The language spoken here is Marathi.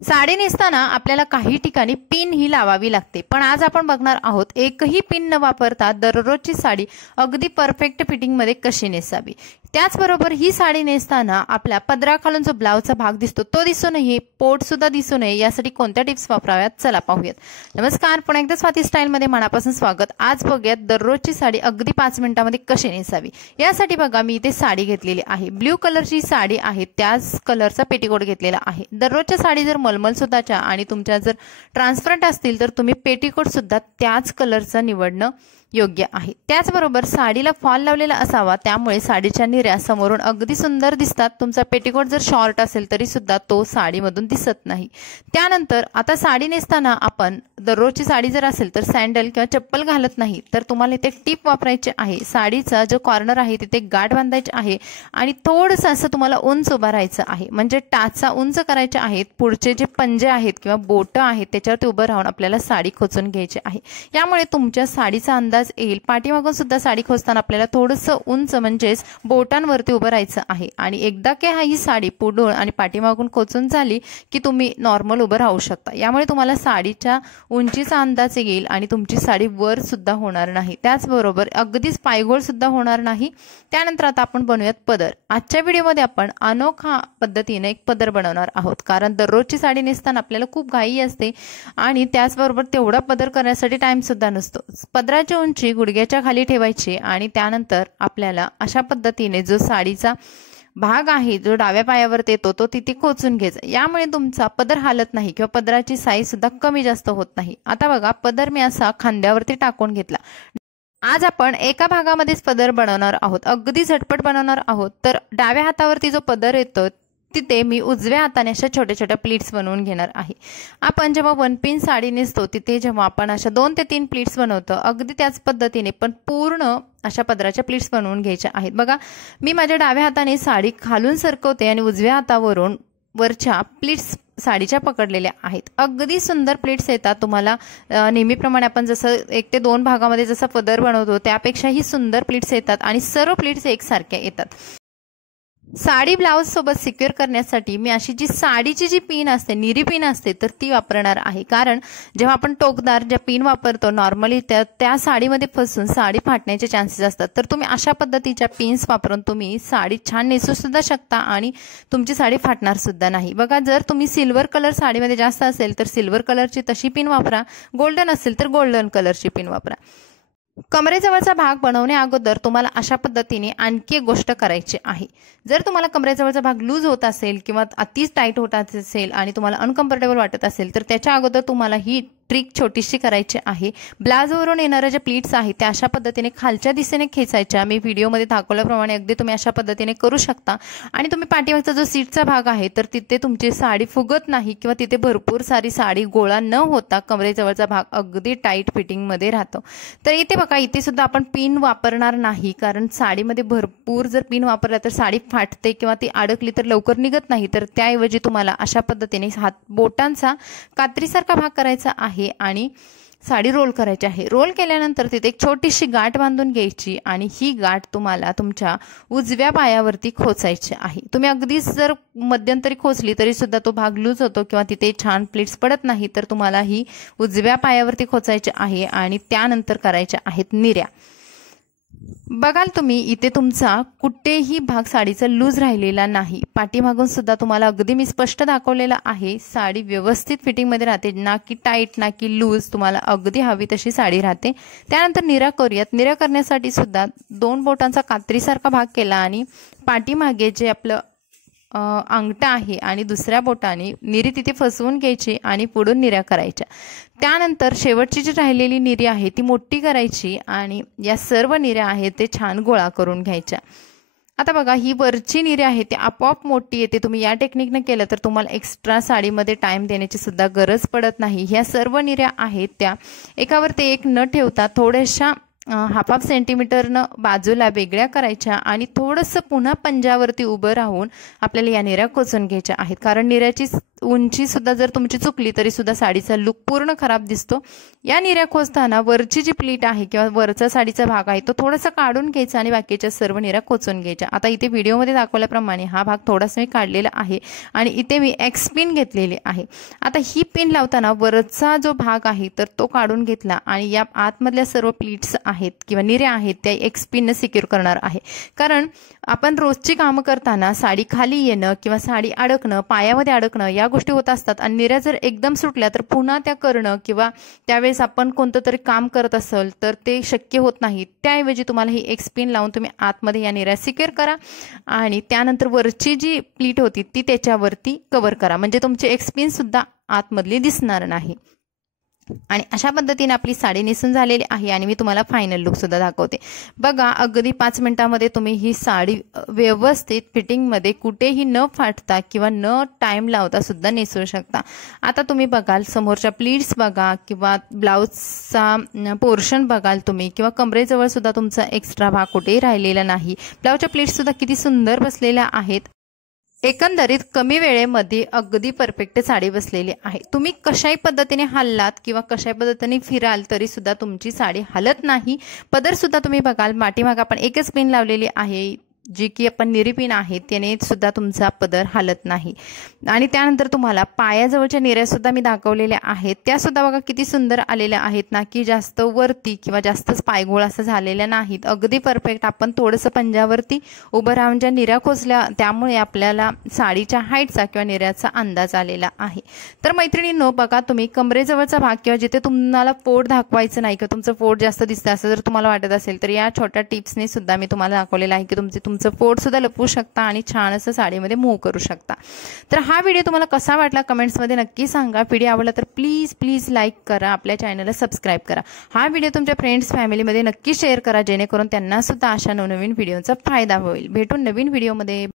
साडी नेसताना आपल्याला काही ठिकाणी पिन ही लावावी लागते, पण आज आपण बघणार आहोत एकही पिन न वापरता दररोजची साडी अगदी परफेक्ट फिटिंगमध्ये कशी नेसावी। त्याचबरोबर ही साडी नेसताना आपल्या पदराखालून जो ब्लाउजचा भाग दिसतो तो दिसू नये, पोट सुद्धा दिसू नये, यासाठी कोणत्या टिप्स वापराव्यात चला पाहूयात। नमस्कार, पुन्हा एकदा स्वाती स्टाईलमध्ये मनापासून स्वागत। आज बघूयात दररोजची साडी अगदी 5 मिनिटांमध्ये कशी नेसावी। यासाठी बघा मी इथे साडी घेतलेली आहे, ब्ल्यू कलरची साडी आहे, त्याच कलरचा पेटीकोट घेतलेला आहे। दररोजच्या साडी जर मलमल सुद्धाच्या आणि तुमच्या जर ट्रान्सपरंट असतील तर तुम्ही पेटीकोट सुद्धा त्याच कलरचा निवडणं योग्य आहे। त्याचबरोबर साडीला फॉल लावलेला असावा, त्यामुळे साडीच्या निऱ्या समोरून अगदी सुंदर दिसतात। तुमचा पेटीकोट जर शॉर्ट असेल तरी सुद्धा तो साडीमधून दिसत नाही। त्यानंतर आता साडी नेसताना आपण दररोजची साडी जर असेल तर सॅन्डल किंवा चप्पल घालत नाही, तर तुम्हाला इथे टिप वापरायची आहे। साडीचा जो कॉर्नर आहे तिथे गाठ बांधायची आहे आणि थोडंसं असं तुम्हाला उंच उभा राहायचं आहे, म्हणजे टाचा उंच करायचे आहेत। पुढचे जे पंजे आहेत किंवा बोटं आहेत त्याच्यावरती उभं राहून आपल्याला साडी खोचून घ्यायची आहे। यामुळे तुमच्या साडीचा अंदाज येईल। पाठीमागून सुद्धा साडी खोचताना आपल्याला थोडंसं उंच म्हणजेच बोटांवरती उभं राहायचं आहे आणि एकदा की ही साडी पुढून आणि पाठीमागून खोचून झाली की तुम्ही नॉर्मल उभं राहू शकता। यामुळे तुम्हाला साडीच्या उंचीचा अंदाज येईल आणि तुमची साडी वर सुद्धा होणार नाही, त्याचबरोबर अगदीच पायगोळ सुद्धा होणार नाही। त्यानंतर आता आपण बनवूयात पदर। आजच्या व्हिडिओमध्ये आपण अनोखा पद्धतीने एक पदर बनवणार आहोत, कारण दररोजची साडी नेसताना आपल्याला खूप घाई असते आणि त्याचबरोबर तेवढा पदर करण्यासाठी टाइम सुद्धा नसतो। पदराची उंची गुडघ्याच्या खाली ठेवायची आणि त्यानंतर आपल्याला अशा पद्धतीने जो साडीचा भाग आहे जो डाव्या पायावर येतो तो तिथे खोचून घ्यायचा। यामुळे तुमचा पदर हालत नाही किंवा पदराची साईज सुद्धा कमी जास्त होत नाही। आता बघा पदर मी असा खांद्यावरती टाकून घेतला। आज आपण एका भागामध्येच पदर बनवणार आहोत, अगदी झटपट बनवणार आहोत। तर डाव्या हातावरती जो पदर येतो तिथे मी उजव्या हाताने अशा छोट्या छोट्या प्लीट्स बनवून घेणार आहे। आपण जेव्हा वन पिन साडी नेसतो तिथे जेव्हा आपण अशा 2 ते 3 प्लीट्स बनवतो, अगदी त्याच पद्धतीने पण पूर्ण अशा पदराच्या प्लीट्स बनवून घ्यायच्या आहेत। बघा मी माझ्या डाव्या हाताने साडी खालून सरकवते आणि उजव्या हातावरून वरच्या प्लीट्स साडीच्या पकडलेल्या आहेत। अगदी सुंदर प्लीट्स येतात तुम्हाला। नेहमीप्रमाणे आपण जसं 1 ते 2 भागामध्ये जसा पदर बनवतो त्यापेक्षाही सुंदर प्लीट्स येतात आणि सर्व प्लीट्स एकसारख्या येतात। साडी ब्लाउज सोबत सिक्युअर करण्यासाठी मी अशी जी साडीची जी पिन असते, निरी पिन असते, तर ती वापरणार आहे। कारण जेव्हा आपण टोकदार ज्या पिन वापरतो नॉर्मली त्या साडीमध्ये फसून साडी फाटण्याचे चान्सेस असतात। तर तुम्ही अशा पद्धतीच्या पिन्स वापरून तुम्ही साडी छान नेसू सुद्धा शकता आणि तुमची साडी फाटणार सुद्धा नाही। बघा जर तुम्ही सिल्वर कलर साडीमध्ये जास्त असेल तर सिल्वर कलरची तशी पिन वापरा, गोल्डन असेल तर गोल्डन कलरची पिन वापरा। कमरेजवळचा भाग बनवण्या अगोदर तुम्हाला अशा पद्धतीने आणखी एक गोष्ट करायची आहे। जर तुम्हाला कमरेजवळचा भाग लूज होत असेल किंवा अतिच टाईट होत असेल आणि तुम्हाला अनकम्फर्टेबल वाटत असेल तर त्याच्या अगोदर तुम्हाला ही ट्रिक छोटीशी करायची आहे। ब्लाउजवरून येणाऱ्या ज्या प्लीट्स आहेत त्या अशा पद्धतीने खालच्या दिशेने खेचायच्या। मी व्हिडिओमध्ये दाखवल्याप्रमाणे अगदी तुम्ही अशा पद्धतीने करू शकता आणि तुम्ही पाठीमागचा जो सीटचा भाग आहे तर तिथे तुमची साडी फुगत नाही किंवा तिथे भरपूर सारी साडी गोळा न होता कमरेजवळचा भाग अगदी टाईट फिटिंगमध्ये राहतो। तर इथे बघा इथे सुद्धा आपण पिन वापरणार नाही, कारण साडीमध्ये भरपूर जर पिन वापरला तर साडी फाटते किंवा ती अडकली तर लवकर निघत नाही। तर त्याऐवजी तुम्हाला अशा पद्धतीने हात बोटांचा कात्रीसारखा भाग करायचा आहे आणि साडी रोल करायची आहे। रोल केल्यानंतर तिथे एक छोटीशी गाठ बांधून घ्यायची आणि ही गाठ तुम्हाला तुमच्या उजव्या पायावरती खोचायची आहे। तुम्ही अगदीच जर मध्यंतरी खोचली तरी सुद्धा तो भाग लूज होतो किंवा तिथे छान प्लीट्स पडत नाही। तर तुम्हाला ही उजव्या पायावरती खोचायची आहे आणि त्यानंतर करायच्या आहेत निऱ्या। बघाल तुम्ही इथे तुमचा कुठेही भाग साडीचा लूज राहिलेला नाही। पाठीमागून सुद्धा तुम्हाला अगदी मी स्पष्ट दाखवलेला आहे। साडी व्यवस्थित फिटिंगमध्ये राहते, ना की टाईट ना की लूज, तुम्हाला अगदी हवी तशी साडी राहते। त्यानंतर निऱ्या करूयात। निऱ्या करण्यासाठी सुद्धा 2 बोटांचा कात्रीसारखा भाग केला आणि पाठीमागे जे आपलं अंगठा आहे आणि दुसऱ्या बोटाने निरी तिथे फसवून घ्यायची आणि पुढून निऱ्या करायच्या। त्यानंतर शेवटची जी राहिलेली निरी आहे ती मोठी करायची आणि या सर्व निऱ्या आहेत ते छान गोळा करून घ्यायच्या। आता बघा ही वरची निरी आहे ती आपोआप मोठी येते। तुम्ही या टेक्निकने केलं तर तुम्हाला एक्स्ट्रा साडीमध्ये टाइम देण्याची सुद्धा गरज पडत नाही। ह्या सर्व निऱ्या आहेत त्या एकावरती एक न ठेवता थोड्याशा हाफ सेंटीमीटरनं बाजूला वेगळ्या करायच्या आणि थोडंसं पुन्हा पंजावरती उभं राहून आपल्याला या निऱ्या खोचून घ्यायच्या आहेत. कारण निऱ्याची उंची सुद्धा जर तुमची चुकली तरी सुद्धा साडीचा लुक पूर्ण खराब दिसतो. या निऱ्या खोचताना वरची जी प्लीट आहे किंवा वरचा साडीचा भाग आहे तो थोडासा काढून घ्यायचा आणि बाकीच्या सर्व निऱ्या खोचून घ्यायच्या. आता इथे व्हिडिओमध्ये दाखवल्याप्रमाणे हा भाग थोडासा मी काढलेला आहे आणि इथे मी एक्स पिन घेतलेली आहे. आता ही पिन लावताना वरचा जो भाग आहे तर तो काढून घेतला आणि या आतमधल्या सर्व प्लीट्स आहेत किंवा निऱ्या आहेत त्या एक्स पिनने सिक्युअर करणार आहे. कारण आपण रोजची कामं करताना साडी खाली येणं किंवा साडी अडकणं, पायामध्ये अडकणं या गोष्टी होत असतात आणि निऱ्या जर एकदम सुटल्या तर पुन्हा त्या करणं किंवा त्यावेळेस आपण कोणतं तरी काम करत असेल तर ते शक्य होत नाही. त्याऐवजी तुम्हाला ही एक्स पिन लावून तुम्ही आतमध्ये या निऱ्या सिक्युअर करा आणि त्यानंतर वरची जी प्लीट होती ती त्याच्यावरती कव्हर करा, म्हणजे तुमची एक्स पिन सुद्धा आतमधली दिसणार नाही. आणि अशा पद्धतीने आपली साडी नेसून झालेली आहे आणि मी तुम्हाला फायनल लुक सुद्धा दाखवते. बघा, अगदी 5 मिनिटांमध्ये तुम्ही ही साडी व्यवस्थित फिटिंगमध्ये कुठेही न फाटता किंवा न टाइम लावता सुद्धा नेसू शकता. आता तुम्ही बघाल समोरच्या प्लीट्स बघा किंवा ब्लाऊजचा पोर्शन बघाल तुम्ही किंवा कमरेजवळ सुद्धा तुमचा एक्स्ट्रा भाग कुठेही राहिलेला नाही. ब्लाऊजच्या प्लीट्स सुद्धा किती सुंदर बसलेल्या आहेत. एकंदरीत कमी वेळेमध्ये अगदी परफेक्ट साडी बसलेली आहे. तुम्ही कशाही पद्धतीने हललात किंवा कशाही पद्धतीने फिराल तरी सुद्धा तुमची साडी हलत नाही. पदर सुद्धा तुम्ही बघाल पाठीमागे आपण एकच पिन लावलेली आहे जी की आपण निरी पिन आहे त्याने सुद्धा तुमचा पदर हलत नाही. आणि त्यानंतर तुम्हाला पायाजवळच्या निऱ्या सुद्धा मी दाखवलेल्या आहेत, त्या सुद्धा बघा किती सुंदर आलेल्या आहेत ना, की जास्त वरती किंवा जास्तच पायगोळ असं झालेल्या नाहीत. अगदी परफेक्ट. आपण थोडंसं पंजावरती उभं राहून ज्या निऱ्या खोचल्या त्यामुळे आपल्याला साडीच्या हाईटचा किंवा निऱ्याचा अंदाज आलेला आहे. तर मैत्रिणींनो, बघा तुम्ही कमरेजवळचा भाग किंवा जिथे तुम्हाला पोट दाखवायचं नाही किंवा तुमचं पोट जास्त दिसतं असं जर तुम्हाला वाटत असेल तर या छोट्या टिप्सने सुद्धा मी तुम्हाला दाखवलेलं आहे की तुमचं पोट सुद्धा लपवू शकता आणि छान असं साडीमध्ये मूव्ह करू शकता. तर हा व्हिडिओ तुम्हाला कसा वाटला कमेंट्समध्ये नक्की सांगा. व्हिडिओ आवडला तर प्लीज लाईक करा, आपल्या चॅनलला सबस्क्राईब करा. हा व्हिडिओ तुमच्या फ्रेंड्स फॅमिलीमध्ये नक्की शेअर करा जेणेकरून त्यांना सुद्धा अशा नवनवीन व्हिडिओचा फायदा होईल. भेटून नवीन व्हिडिओमध्ये.